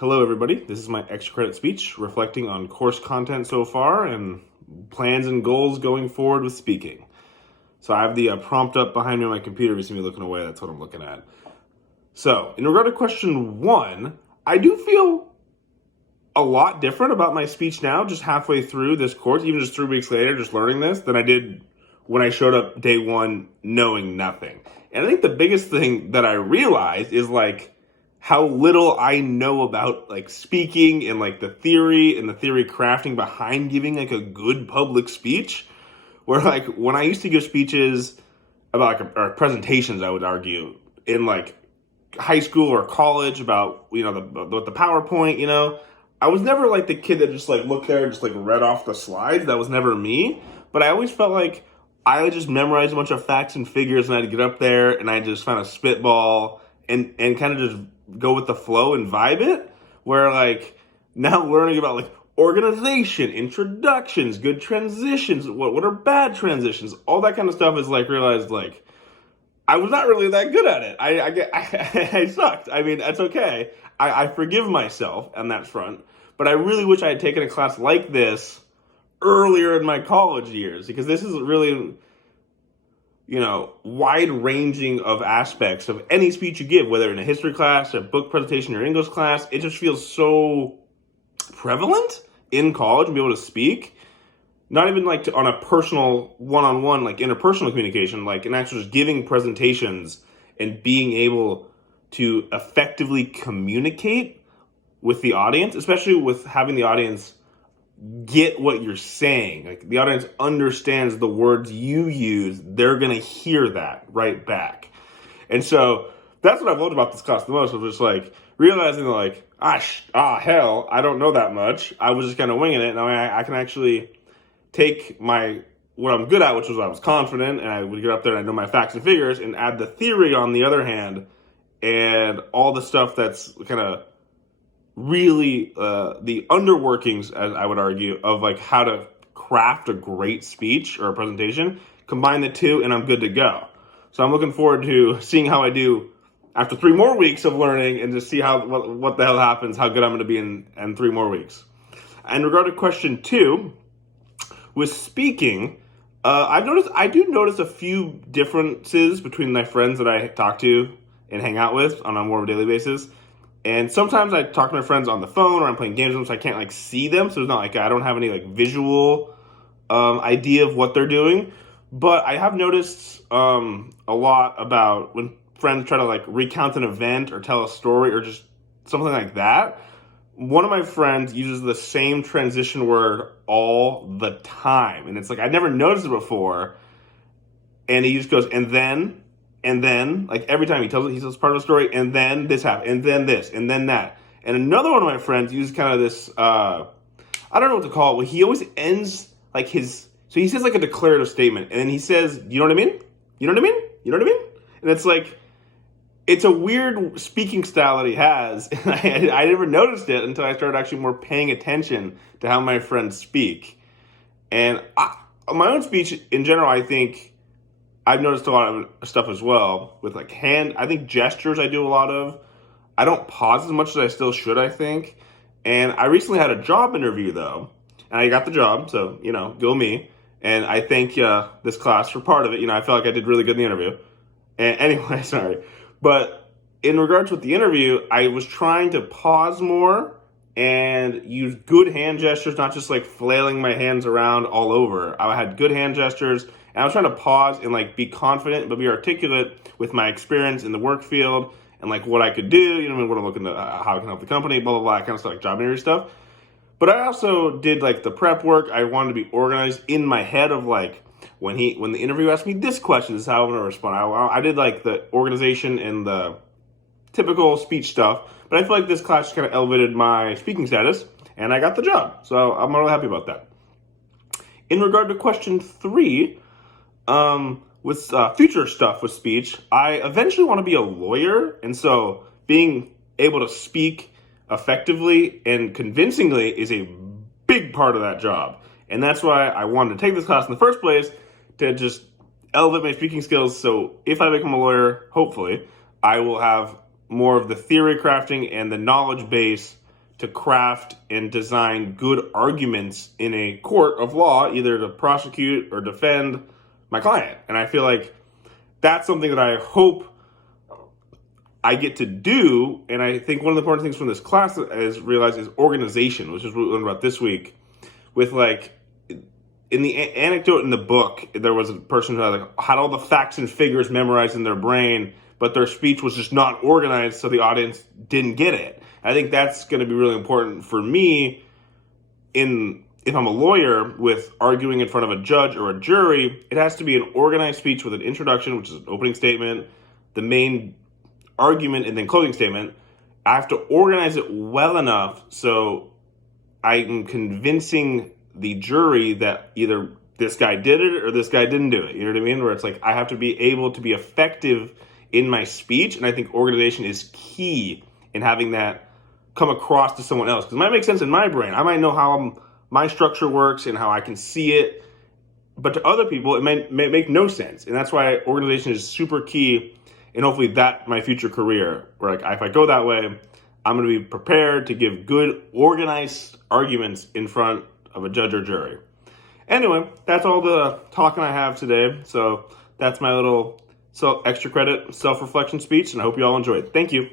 Hello, everybody. This is my extra credit speech reflecting on course content so far and plans and goals going forward with speaking. So I have the prompt up behind me on my computer. If you see me looking away, that's what I'm looking at. So, in regard to question 1, I do feel a lot different about my speech now, just halfway through this course, even just 3 weeks later, just learning this, than I did when I showed up day 1 knowing nothing. And I think the biggest thing that I realized is how little I know about speaking and the theory and the theory crafting behind giving a good public speech. Where when I used to give speeches about or presentations, I would argue in high school or college about the PowerPoint. I was never the kid that just looked there and just read off the slides. That was never me. But I always felt like I would just memorize a bunch of facts and figures, and I'd get up there and I'd just kind of spitball and kind of just go with the flow and vibe it. Where now learning about organization, introductions, good transitions, what are bad transitions, all that kind of stuff is realized I was not really that good at it. I sucked. I mean, that's okay. I forgive myself on that front, but I really wish I had taken a class like this earlier in my college years, because this is really wide-ranging of aspects of any speech you give, whether in a history class, a book presentation, or English class. It just feels so prevalent in college and be able to speak, not even on a personal one-on-one, interpersonal communication, and actually just giving presentations and being able to effectively communicate with the audience, especially with having the audience get what you're saying. The audience understands the words you use. They're going to hear that right back. And so that's what I've loved about this class the most, was just realizing hell, I don't know that much. I was just kind of winging it. And I can actually take what I'm good at, which was I was confident, and I would get up there and I know my facts and figures, and add the theory on the other hand, and all the stuff that's kind of really the underworkings, as I would argue, of how to craft a great speech or a presentation. Combine the two and I'm good to go. So I'm looking forward to seeing how I do after 3 more weeks of learning, and to see what the hell happens, how good I'm going to be in 3 more weeks. In regard to question 2, with speaking, I do notice a few differences between my friends that I talk to and hang out with on a more daily basis. And sometimes I talk to my friends on the phone, or I'm playing games with them, so I can't see them. So it's not I don't have any visual idea of what they're doing. But I have noticed a lot about when friends try to recount an event or tell a story or just something like that. One of my friends uses the same transition word all the time, and it's I'd never noticed it before. And he just goes, and then, every time he tells part of the story, and then this happened, and then this, and then that. And another one of my friends uses kind of this, I don't know what to call it, but he always ends so he says a declarative statement, and then he says, you know what I mean? You know what I mean? You know what I mean? And it's it's a weird speaking style that he has, and I never noticed it until I started actually more paying attention to how my friends speak. And my own speech in general, I think I've noticed a lot of stuff as well with I think gestures I do a lot of. I don't pause as much as I still should, I think. And I recently had a job interview though, and I got the job, so go me. And I thank this class for part of it. I felt like I did really good in the interview. And anyway, sorry. But in regards with the interview, I was trying to pause more and use good hand gestures, not just flailing my hands around all over. I had good hand gestures, and I was trying to pause and be confident but be articulate with my experience in the work field and what I could do, what I'm looking to, how I can help the company, blah, blah, blah, that kind of stuff, job interview stuff. But I also did the prep work. I wanted to be organized in my head of when the interview asked me this question, this is how I'm going to respond. I did the organization and the typical speech stuff, but I feel this class just kind of elevated my speaking status, and I got the job. So I'm really happy about that. In regard to question 3, with future stuff with speech, I eventually want to be a lawyer, and so being able to speak effectively and convincingly is a big part of that job. And that's why I wanted to take this class in the first place, to just elevate my speaking skills. So if I become a lawyer, hopefully, I will have more of the theory crafting and the knowledge base to craft and design good arguments in a court of law, either to prosecute or defend my client. And I feel like that's something that I hope I get to do. And I think one of the important things from this class is realized is organization, which is what we learned about this week. With like, in the anecdote in the book, there was a person who had all the facts and figures memorized in their brain, but their speech was just not organized, so the audience didn't get it. I think that's going to be really important for me if I'm a lawyer with arguing in front of a judge or a jury. It has to be an organized speech with an introduction, which is an opening statement, the main argument, and then closing statement. I have to organize it well enough so I'm convincing the jury that either this guy did it or this guy didn't do it. You know what I mean? Where it's like I have to be able to be effective in my speech, and I think organization is key in having that come across to someone else. Because it might make sense in my brain. I might know how my structure works and how I can see it, but to other people, it may make no sense. And that's why organization is super key, and hopefully that my future career, where like if I go that way, I'm going to be prepared to give good, organized arguments in front of a judge or jury. Anyway, that's all the talking I have today. So that's my little extra credit self-reflection speech, and I hope you all enjoyed. Thank you.